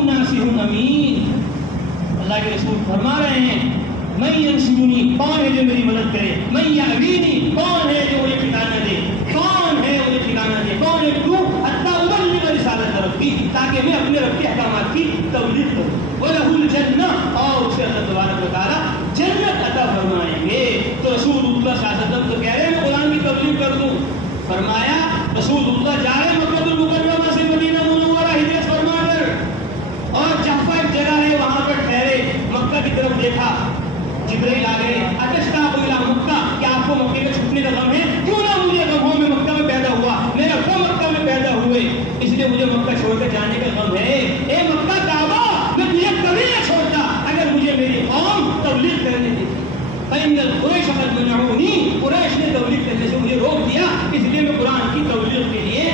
لکم ناصح امین. اللہ کے رسول فرما رہے ہیں من ینصرنی, کون ہے جو میری مدد کرے, من یعوینی, کون ہے جو مجھے ٹھکانہ دے, کون ہے مجھے ٹھکانہ دے, کون ہے تو حتی ابلغ رسالت ربی, تاکہ میں اپنے رب کے احکامات کی تبلیغ کروں. وَلَهُ الْجَنَّةُ, اور اسے اللہ تبارک و تعالیٰ جنت عطا فرمائیں گے. تو رسول اللہ صلی اللہ علیہ وسلم تو کہہ رہے ہیں میں قرآن کی تبلیغ کر دوں. فرمایا رسول اللہ جا رہے مکہ المکرمہ سے مدینہ منورہ ہجرت فرما کر, اور جحفہ ایک جگہ ہے وہاں پر ٹھہرے, مکہ کی طرف دیکھا, جبرائیل آ گئے, اتشتاق الی مکہ, کہ آپ کو مکے میں چھپنے کا غم ہے, کیوں نہ مجھے غم ہو, میں مکہ میں پیدا ہوا, میرے ابا مکہ میں پیدا ہوئے, اس لیے مجھے مکہ چھوڑ کر جانے کا غم ہے. اے مکہ کعبہ, میں تجھے کبھی نہ چھوڑتا اگر مجھے میری قوم تبلیغ کرنے دیتی. فإن القریش قد منعونی, قریش نے تبلیغ کرنے سے مجھے روک دیا, اس لیے میں قرآن کی تبلیغ کے لیے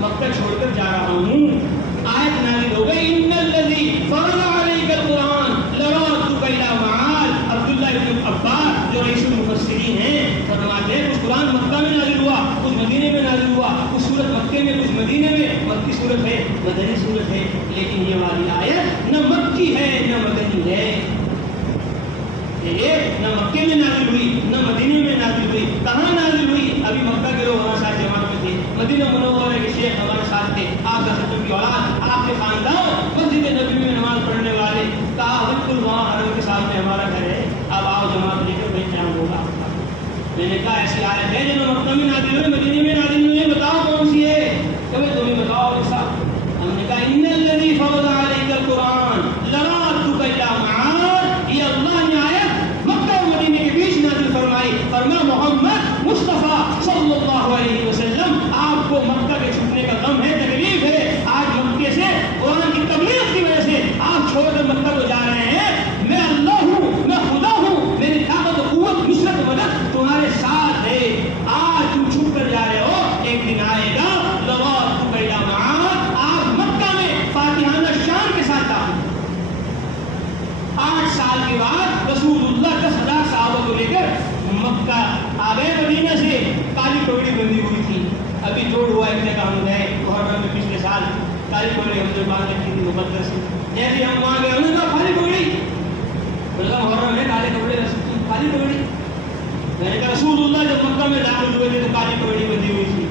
مکہ چھوڑ کر جا رہا ہوں. آیت نازل ہو گئی ان الذی فرض علیک القرآن لرادک الی معاد. عبداللہ ابن عباس جو رئیس المفسرین ہیں فرماتے ہیں کچھ قرآن مکہ میں نازل ہوا, کچھ مدینے میں نازل ہوا, کچھ سورت مکے میں, کچھ مدینے میں. مکی سورت ہے, مدنی سورت ہے, لیکن یہ والی آیت نہ مکی ہے نہ مدنی ہے. یہ نہ مکے میں نازل ہوئی نہ مدینے میں نازل ہوئی. کہاں نازل ہوئی؟ ابھی مکہ کے لوگ ہمارے ساتھ جماعت میں تھے, مدینہ منورہ کے شیخ ہمارے ساتھ تھے, آپ کا سچوں کی اولاد, آپ کے خاندان, مسجد نبی میں نماز پڑھنے والے. کہا بالکل وہاں حرم کے سامنے ہمارا گھر ہے, اب آؤ جماعت لے کر کہیں جام ہوگا. میں نے کہا ایسی آیت ہے جو مکہ میں نازل ہوئی مدینے میں نازل ہوئی, بتاؤ کون سی ہے؟ کہ تمہیں بتاؤ ایسا. ہم نے کہا ان الذی فرض علیک القرآن لرادک الی معاد, یہ اللہ نے آیت مکہ اور مدینے کے بیچ نازل فرمائی. فرمایا محمد مصطفیٰ صلی اللہ علیہ وسلم, آپ کو مکہ کے چھپنے کا غم ہے, تکلیف ہے, آج مکے سے قرآن کی تبلیغ کی وجہ سے آپ چھوڑ کر مکہ کو جا رہے ہیں. میں اللہ ہوں, میں خدا ہوں, میری طاقت و قوت نصرت مدد تمہارے ساتھ ہے. آج تم چھپ کر جا رہے ہو, ایک دن آئے گا لرادک الی معاد, آپ مکہ میں فاتحانہ شان کے ساتھ داخل. 8 سال کے بعد رسول اللہ 10,000 صحابہ کو لے کر مکہ آ گئے. مدینہ سے کالی ٹوڑی بندی ہوئی تھی, ابھی جوڑ ہوا ایک جگہ ہم گئے محرم میں پچھلے سال, کالی ٹوڑی ہم نے باندھ رکھی تھی مقدس سے. جیسے ہم وہاں گئے, ہم نے کہا کالی ٹوڑی, بولتا محرم میں کالی ٹوڑی رسول, کالی ٹوڑی. میں نے کہا رسول اللہ جب مکہ میں داخل ہوئے تھے تو کالی ٹوڑی بندی ہوئی تھی.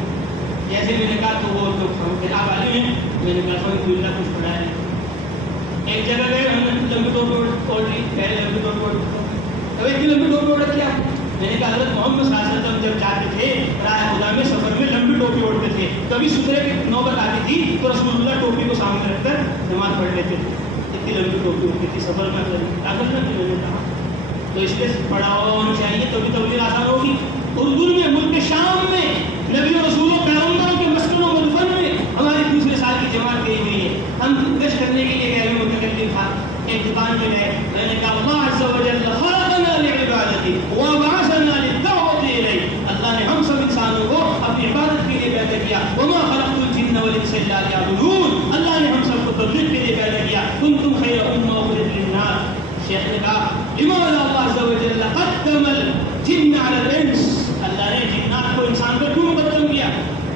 جیسے میں نے کہا تو وہ آپ عالم ہیں, میں نے کہا الحمدللہ کچھ پڑھا ہے. ایک جگہ گئے, ہم نے لمبی ٹوپی اوڑھ لی, پہلے لمبی ٹوپی اوڑھ لی, اب ایک لمبی ٹوپی اوڑھ کیا. میں نے کہا حضرت محمد صلی اللہ علیہ وسلم جب جاتے تھے رائے خدا میں سفر میں لمبی ٹوپی اوڑھتے تھے, کبھی سترے کی نوبت آتی تھی تو رسول اللہ ٹوپی کو سامنے رکھ کر نماز پڑھ لیتے تھے. اتنی لمبی ٹوپی ہوتی تھی سفر میں, طاقت نہ تھی. میں نے کہا تو اس لیے پڑھا ہونی چاہیے, تبھی تبلیغ آسان ہوگی. اردو میں ملک شام میں نبی و رسول و پیغمبروں کے مسکن و مدفن میں ہماری دوسرے سال کی جماعت گئی ہوئی ہے. ہم گشت کرنے کے لیے گئے ہوئے متکلم تھا, ایک دکان میں گئے, میں نے کہا اللہ عز و جل خلقنا لعبادتی وبعثنا للدعوة الیہ. اللہ نے ہم سب انسانوں کو اپنی عبادت کے لیے پیدا کیا. وما خلقت الجن والانس الا لیعبدون, اللہ نے ہم سب کو تبلیغ کے لیے پیدا کیا. کنتم خیر امة اخرجت للناس. شیخ نے کہا لماذا اللہ عز و جل قدم الجن علی الانس, اللہ نے جنات کو انسان پر کیوں مقدم کیا؟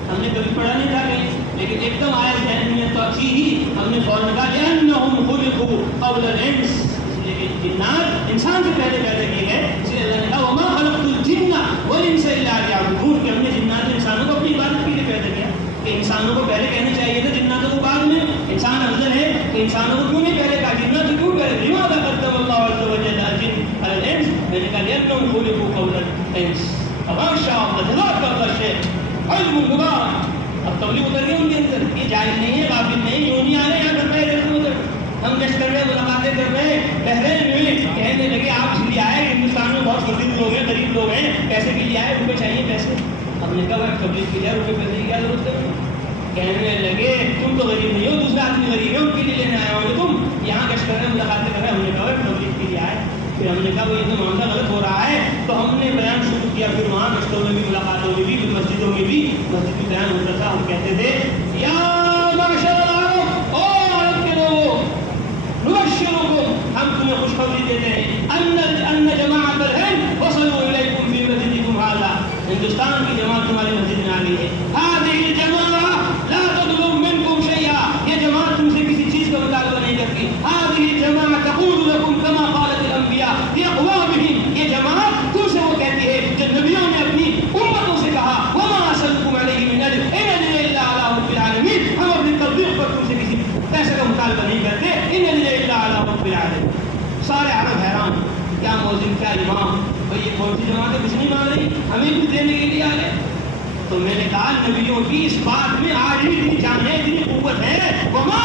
ہم نے کبھی پڑھا نہیں تھا کہیں, لیکن ایک دم آیا ذہن میں تو اچھی ہی ہم نے فوراً کہا لأنهم خلقوا قبل الانس, اس لیے کہ جنات انسان سے پہلے پیدا کیے گئے. اس لیے اللہ نے کہا وما خلقت الجن والانس الا لیعبدون, کہ ہم نے جنات اور انسانوں کو اپنی عبادت کے لیے پیدا کیا. کہ انسانوں کو پہلے کہنا چاہیے تھا, جناتوں کو بعد میں. انسان افضل ہے, کہ انسانوں کو کیوں نہیں پہلے کہا, جنات کو کیوں پہلے. لماذا قدم اللہ عز و جل الجن علی الانس, میں نے کہا لأنهم خلقوا قبل الانس. ما شاء اللہ جزاک اللہ شیخ علم مبارک. اب تبلیغ اتر گئی ان کے اندر, یہ جائز نہیں ہے, غافل نہیں, یوں نہیں آ رہے یہاں کر رہے ادھر. ہم گشت کر رہے, ملاقاتیں کر رہے, بحرین میں کہنے لگے آپ اس لیے آئے, ہندوستان میں بہت غریب لوگ ہیں, غریب لوگ ہیں, پیسے کے لیے آئے, روپے چاہیے پیسے. ہم نے کہا تبلیغ کے لیے روپے پیسے کی کیا ضرورت ہے. کہنے لگے تم تو غریب نہیں ہو, دوسرا آدمی غریب ہے, ان کے لیے لینے آیا ہو, تم یہاں گشت کر رہے, ملاقاتیں کر رہے. ہم نے کہا تبلیغ کے لیے آئے. پھر ہم نے کہا وہ یہ تو معاملہ غلط ہو رہا ہے, تو ہم نے بیان شروع کیا. پھر وہاں گشتوں میں بھی, ملاقاتوں میں بھی, مسجدوں میں بھی, مسجد میں بیان ہوتا تھا. ہم کہتے تھے یا معشر العرب, او عرب کے لوگوں, نبشرکم, ہم تمہیں خوشخبری دیتے ہیں, ان جماعت الہند وصلوا الیکم فی مسجدکم ھذا, ہندوستان کی جماعت تمہاری مسجد میں آ گئی ہے. هذه الجماعة لا تطلب منكم شيئا, یہ جماعت تم سے کسی چیز کا مطالبہ نہیں سارے عرب حیران، کیا مؤذن کیا امام، بھائی یہ کون سی جماعت ہے، کچھ نہیں مان رہی، ہمیں کچھ دینے کے لیے آ گئے. تو میں نے کہا نبیوں کی اس بات میں آج بھی اتنی جان ہے، اتنی قوت ہے. وما